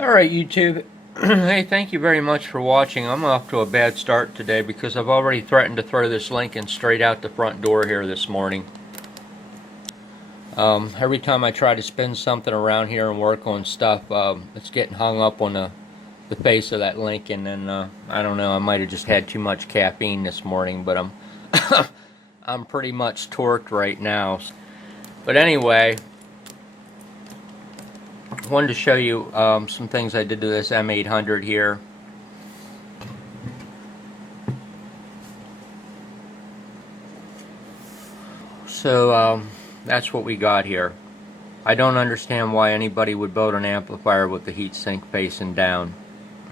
Alright, YouTube. Hey, thank you very much for watching. I'm off to a bad start today because I've already threatened to throw this Lincoln straight out the front door here this morning. Every time I try to spin something around here and work on stuff, it's getting hung up on the face of that Lincoln, and I don't know, I might have just had too much caffeine this morning, but I'm I'm pretty much torqued right now. But anyway, I wanted to show you some things I did to this M800 here. So that's what we got here. I don't understand why anybody would build an amplifier with the heatsink facing down,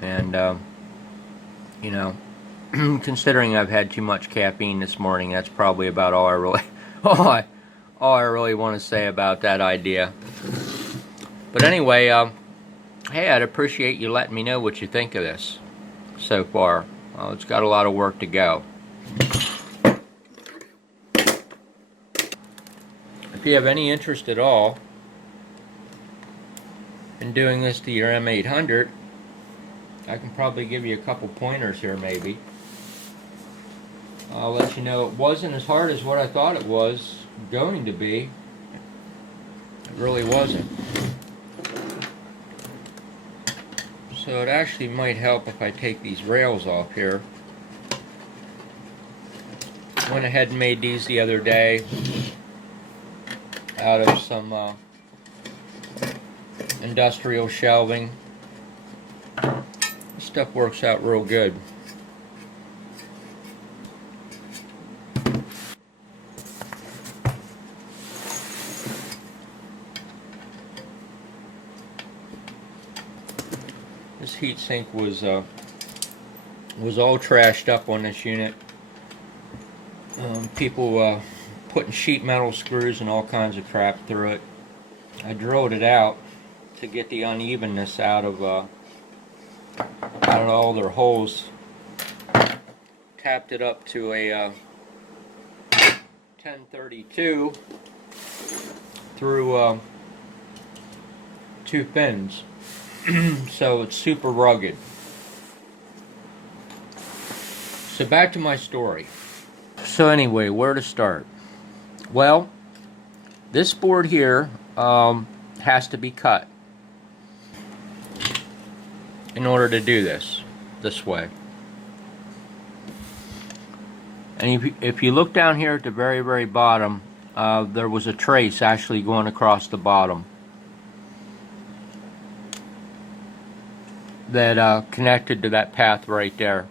and you know, considering I've had too much caffeine this morning, that's probably about all I really all I really want to say about that idea. But anyway, hey, I'd appreciate you letting me know what you think of this so far. It's got a lot of work to go. If you have any interest at all in doing this to your M800, I can probably give you a couple pointers here maybe. I'll let you know it wasn't as hard as what I thought it was going to be. It really wasn't. So it actually might help if I take these rails off here. Went ahead and made these the other day out of some industrial shelving. This stuff works out real good. This heatsink was all trashed up on this unit. People putting sheet metal screws and all kinds of crap through it. I drilled it out to get the unevenness out of all their holes. Tapped it up to a 1032 through 2 fins. So it's super rugged. So back to my story. So anyway, where to start? Well, this board here has to be cut in order to do this way. And if you look down here at the very, very bottom, there was a trace actually going across the bottom that connected to that path right there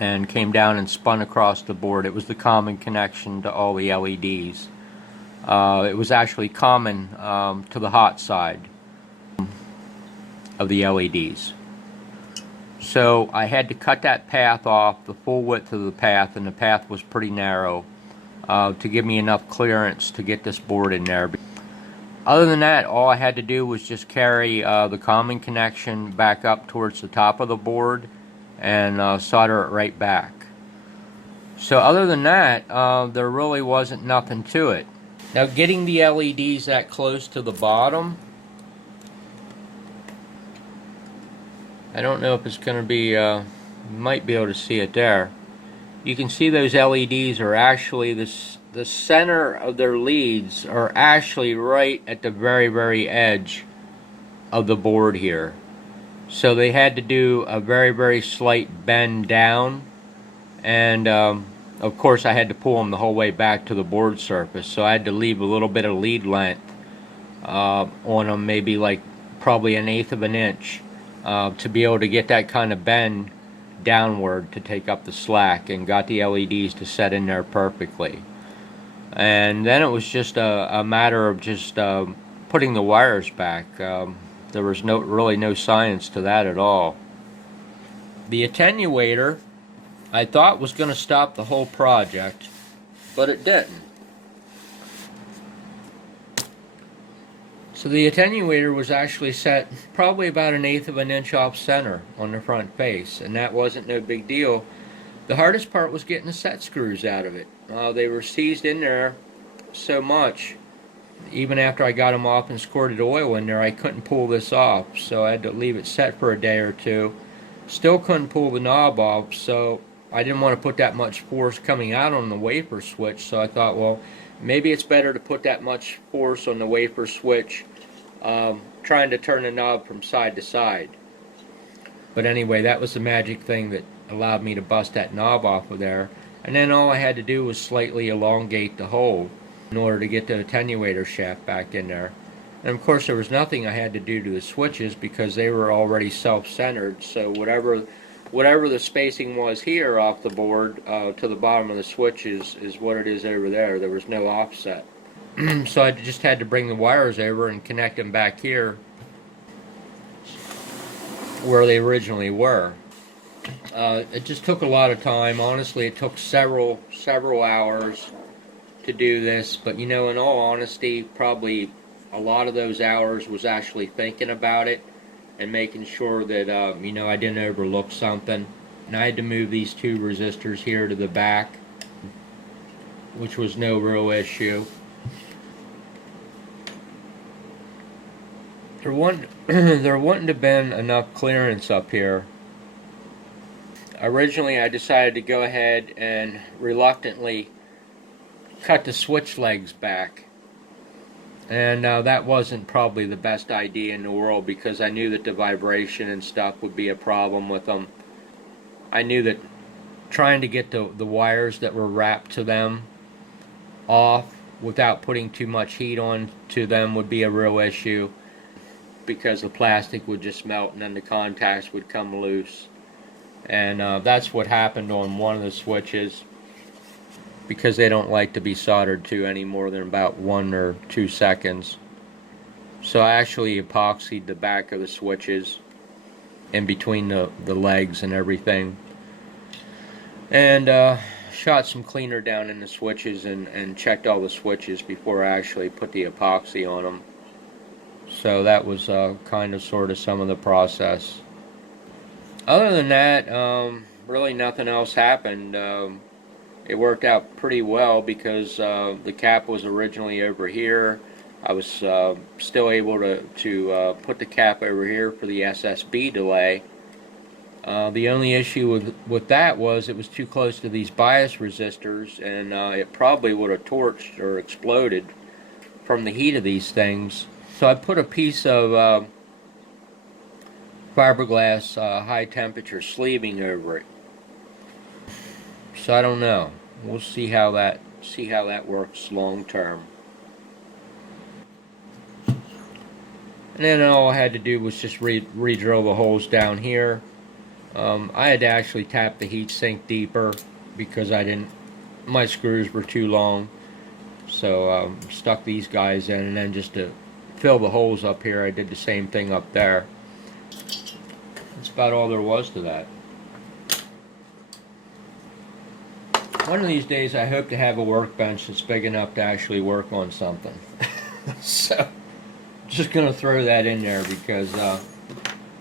and came down and spun across the board. It was the common connection to all the LEDs. It was actually common to the hot side of the LEDs. So I had to cut that path off, the full width of the path, and the path was pretty narrow to give me enough clearance to get this board in there. Other than that, all I had to do was just carry the common connection back up towards the top of the board and solder it right back. So other than that, there really wasn't nothing to it. Now getting the LEDs that close to the bottom, I don't know if it's going to be, you might be able to see it there. You can see those LEDs are actually, the center of their leads are actually right at the very, very edge of the board here. So they had to do a very, very slight bend down, and of course I had to pull them the whole way back to the board surface, so I had to leave a little bit of lead length on them, maybe like probably 1/8 of an inch, to be able to get that kind of bend downward to take up the slack, and got the LEDs to set in there perfectly. And then it was just a matter of just putting the wires back. There was really no science to that at all. The attenuator I thought was going to stop the whole project, but it didn't. So the attenuator was actually set probably about 1/8 of an inch off center on the front face, and that wasn't no big deal. The hardest part was getting the set screws out of it. They were seized in there so much Even after I got them off and squirted oil in there, I couldn't pull this off, so I had to leave it set for a day or two. Still couldn't pull the knob off, so I didn't want to put that much force coming out on the wafer switch, so I thought, well, maybe it's better to put that much force on the wafer switch, trying to turn the knob from side to side. But anyway, that was the magic thing that allowed me to bust that knob off of there. And then all I had to do was slightly elongate the hole in order to get the attenuator shaft back in there. And of course there was nothing I had to do to the switches because they were already self-centered, so whatever the spacing was here off the board to the bottom of the switch is what it is over there. There was no offset. So I just had to bring the wires over and connect them back here where they originally were. It just took a lot of time. Honestly, it took several hours to do this, but you know, in all honesty, probably a lot of those hours was actually thinking about it and making sure that you know, I didn't overlook something. And I had to move these two resistors here to the back, which was no real issue. There wouldn't have been enough clearance up here. Originally I decided to go ahead and reluctantly cut the switch legs back, and that wasn't probably the best idea in the world because I knew that the vibration and stuff would be a problem with them. I knew that trying to get the wires that were wrapped to them off without putting too much heat on to them would be a real issue, because the plastic would just melt and then the contacts would come loose. And that's what happened on one of the switches, because they don't like to be soldered to any more than about 1 or 2 seconds. So I actually epoxied the back of the switches in between the legs and everything, and shot some cleaner down in the switches and checked all the switches before I actually put the epoxy on them. So that was kind of sort of some of the process. Other than that, really nothing else happened. It worked out pretty well because the cap was originally over here. I was still able to put the cap over here for the SSB delay. The only issue with that was it was too close to these bias resistors, and it probably would have torched or exploded from the heat of these things. So I put a piece of fiberglass high temperature sleeving over it. So I don't know. We'll see how that works long term. And then all I had to do was just re-drill the holes down here. I had to actually tap the heat sink deeper because my screws were too long. So stuck these guys in, and then just to fill the holes up here, I did the same thing up there. That's about all there was to that. One of these days I hope to have a workbench that's big enough to actually work on something. So just gonna throw that in there because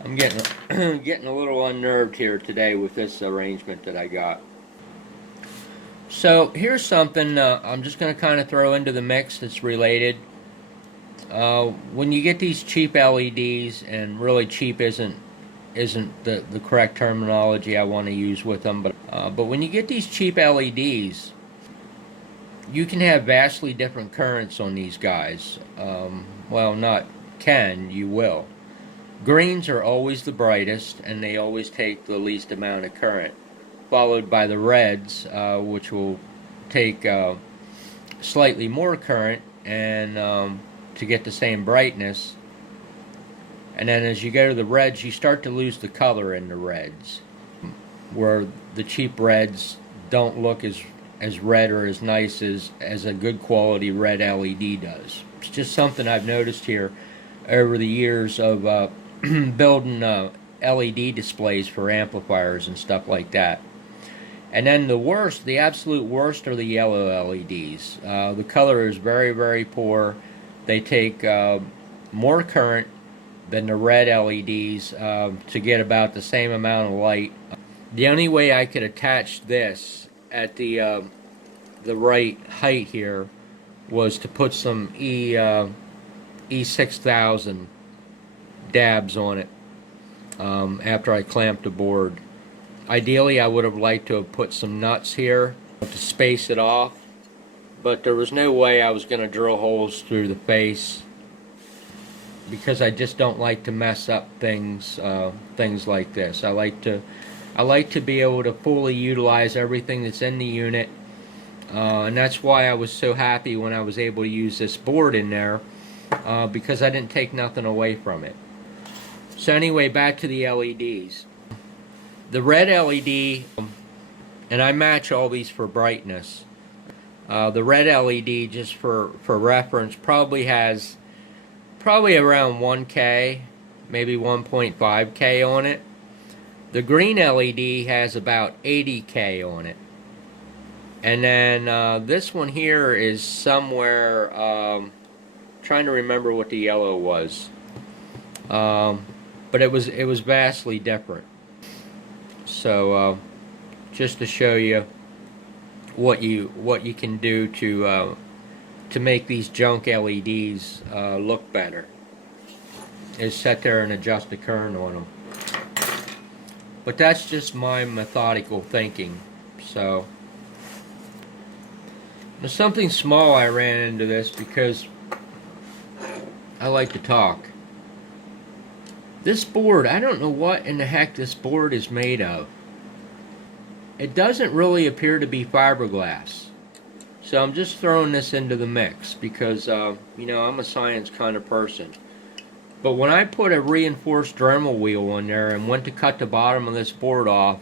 I'm getting a little unnerved here today with this arrangement that I got. So here's something I'm just gonna kind of throw into the mix that's related. When you get these cheap LEDs, and really cheap isn't the correct terminology I want to use with them, but when you get these cheap LEDs, you can have vastly different currents on these guys. Well, not can, you will. Greens are always the brightest, and they always take the least amount of current, followed by the reds, which will take slightly more current and to get the same brightness. And then as you go to the reds, you start to lose the color in the reds, where the cheap reds don't look as red or as nice as a good quality red LED does. It's just something I've noticed here over the years of building LED displays for amplifiers and stuff like that. And then the absolute worst are the yellow LEDs. The color is very, very poor. They take more current than the red LEDs to get about the same amount of light. The only way I could attach this at the right height here was to put some E6000 dabs on it after I clamped the board. Ideally, I would have liked to have put some nuts here to space it off, but there was no way I was going to drill holes through the face, because I just don't like to mess up things like this. I like to be able to fully utilize everything that's in the unit, and that's why I was so happy when I was able to use this board in there, because I didn't take nothing away from it. So anyway, back to the LEDs. The red LED, and I match all these for brightness. The red LED, just for reference, probably has around 1K, maybe 1.5K on it. The green LED has about 80K on it. And then this one here is somewhere, trying to remember what the yellow was. But it was vastly different. So just to show you what you can do to make these junk LEDs look better, is sit there and adjust the current on them. But that's just my methodical thinking. So there's something small I ran into this because I like to talk. This board, I don't know what in the heck this board is made of. It doesn't really appear to be fiberglass. So I'm just throwing this into the mix because, you know, I'm a science kind of person. But when I put a reinforced Dremel wheel on there and went to cut the bottom of this board off,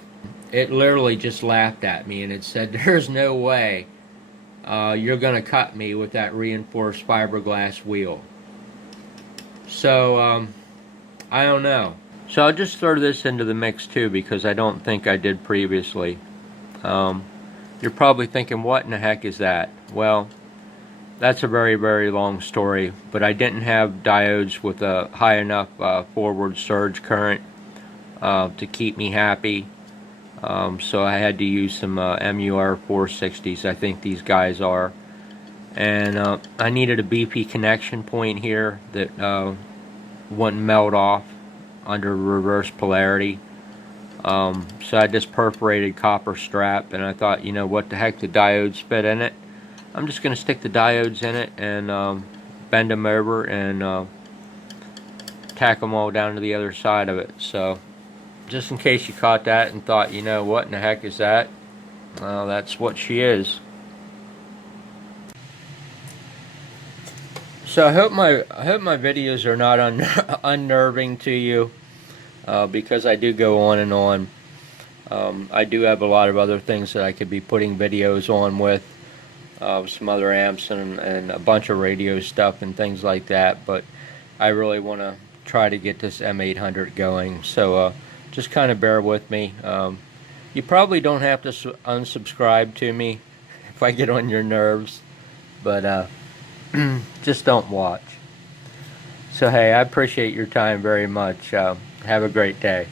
it literally just laughed at me and it said, "There's no way you're going to cut me with that reinforced fiberglass wheel." So, I don't know. So I'll just throw this into the mix too, because I don't think I did previously. You're probably thinking, what in the heck is that? Well, that's a very, very long story, but I didn't have diodes with a high enough forward surge current to keep me happy. So I had to use some MUR 460s, I think these guys are. And I needed a BP connection point here that wouldn't melt off under reverse polarity. So I just perforated copper strap, and I thought, you know, what the heck, the diodes fit in it. I'm just going to stick the diodes in it and bend them over and tack them all down to the other side of it. So just in case you caught that and thought, you know, what in the heck is that? That's what she is. So I hope my videos are not unnerving to you, because I do go on and on. I do have a lot of other things that I could be putting videos on with, some other amps and a bunch of radio stuff and things like that, but I really want to try to get this M800 going, so just kind of bear with me. You probably don't have to unsubscribe to me if I get on your nerves, but just don't watch. So hey, I appreciate your time very much. Have a great day.